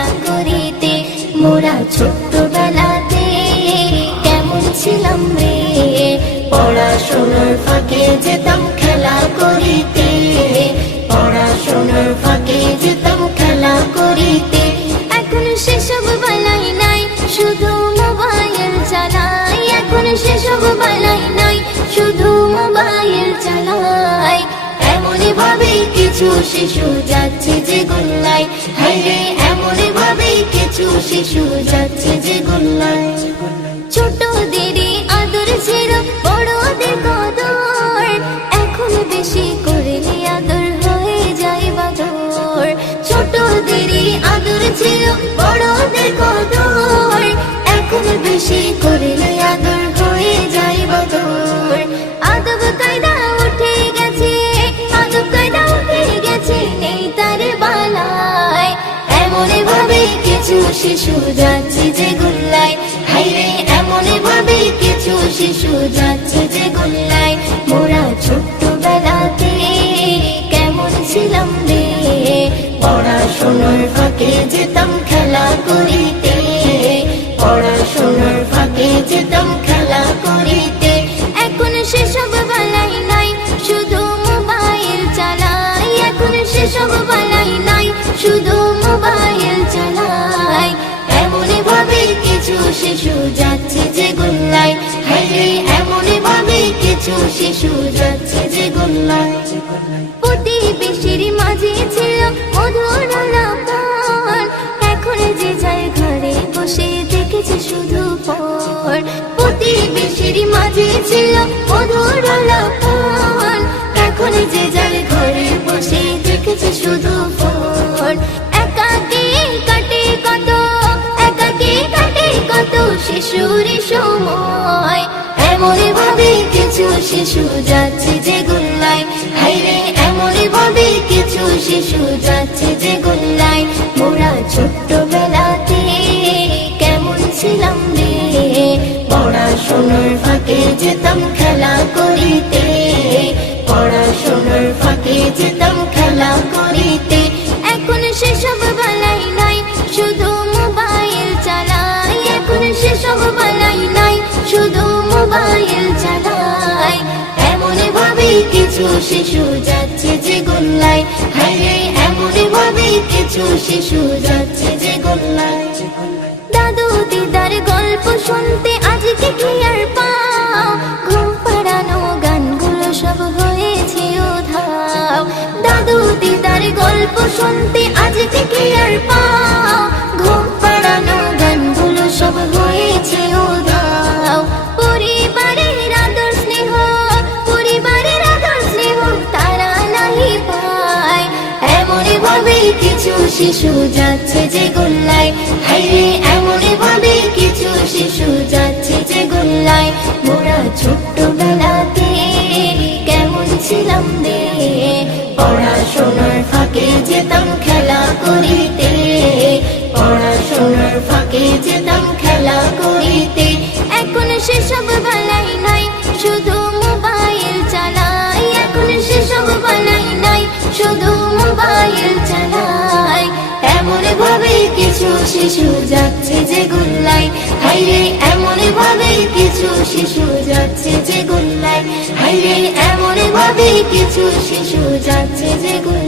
খেলা করিতে। মোরা ছোট্টবেলাতে কেমন ছিলাম রে, পড়াশোনার ফাঁকে যেতাম খেলা করিতে, পড়াশোনার ফাঁকে যেতাম খেলা করিতে। এখন সেসব বেলাই নাই, শুধু মোবাইল চালাই। এখন সেসব বেলাই নাই, শুধু মোবাইল চালাই। এমনই ভাবে কিছু শিশু যাচ্ছে যে গোল্লায়, হায়রে এমনই ভাবে কিছু শিশু যাচ্ছে যে গোল্লায়। ছোটদেরই আদর ছিল বড়দের কদর, এখন বেশি করলে আদর হয়ে যায় বাদর। ছোটদেরই আদর ছিল বড়দের কদর, এখন বেশি করলে আদর হয়ে যায় বাদর। আদব কায়দা উঠে গেছে, আদব কায়দা উঠে গেছে, নেই তার বালায়। এমনই ভাবে কিছু শিশু যাচ্ছে যে গোল্লায়, হায়রে এমনই ভাবে কিছু শিশু যাচ্ছে যে গোল্লায়। মোরা ছোট্টবেলাতে কেমন ছিলাম রে, পড়াশোনার ফাঁকে যেতাম খেলা করিতে, পড়াশোনার ফাঁকে যেতাম খেলা করিতে। এখন সেসব বেলাই নাই, শুধু মোবাইল চালাই। এখন সেসব বেলাই নাই, শুধু মোবাইল চালাই। এমনই ভাবে কিছু শিশু যাচ্ছে যে গোল্লায়, হায়রে এমনই ভাবে কিছু শিশু যাচ্ছে যে গোল্লায়। প্রতিবেশীর মাঝে ছিল মধুর আলাপন, এখন যে যার ঘরে বসে দেখেছে শুধু ফোন। প্রতিবেশীর মাঝে ছিল মধুর আলাপন, এখন যে যার ঘরে বসে দেখেছে শুধু ফোন। একাকী কাটে কত, একাকী কাটে কত শিশুর সময়। এমনই ভাবে কিছু শিশু যাচ্ছে যে গোল্লায়, হায়রে এমনই ভাবে কিছু শিশু যাচ্ছে যে গোল্লায়। মোরা ছোট্টবেলাতে কেমন ছিলাম রে, পড়াশোনার ফাঁকে যেতাম খেলা করিতে, পড়াশোনার ফাঁকে যেতাম খেলা করিতে। এখন সেসব বেলাই নাই, শুধু মোবাইল চালাই। এখন সেসব বেলাই নাই, শুধু মোবাইল চালাই। এমনই ভাবে কিছু শিশু যাচ্ছে যে গোল্লায়, হায়রে এমনই ভাবে কিছু শিশু যাচ্ছে যে গোল্লায়। দাদু দিদার গল্প শুনতে আজকে কি আর পাও, ঘুম পাড়ানো গানগুলো সব হয়েছে উধাও। দাদু দিদার গল্প শুনতে আজকে কি আর পাও, ঘুম পাড়ানো গানগুলো সব হয়েছে উধাও। পরিবারের আদর স্নেহ, পরিবারের আদর স্নেহ তারা নাহি পায়। এমনই ভাবে কিছু শিশু যাচ্ছে যে গোল্লায়, হায়রে এমনই ভাবে কিছু শিশু যাচ্ছে যে গোল্লায়। মোরা ছোট্টবেলাতে কেমন ছিলাম রে, পড়াশোনার ফাঁকে যেতাম খেলা করিতে, পড়াশোনার ফাঁকে যেতাম খেলা করিতে। এখন সেসব বেলাই নাই, শুধু মোবাইল চালাই। এখন সেসব বেলাই নাই, শুধু মোবাইল চালাই। এমনই ভাবে কিছু শিশু যাচ্ছে যে গোল্লায়, হায়রে এমনই ভাবে কিছু শিশু যাচ্ছে যে গোল্লায়, হায়রে এমনই ভাবে কিছু শিশু যাচ্ছে যে গোল্লায়।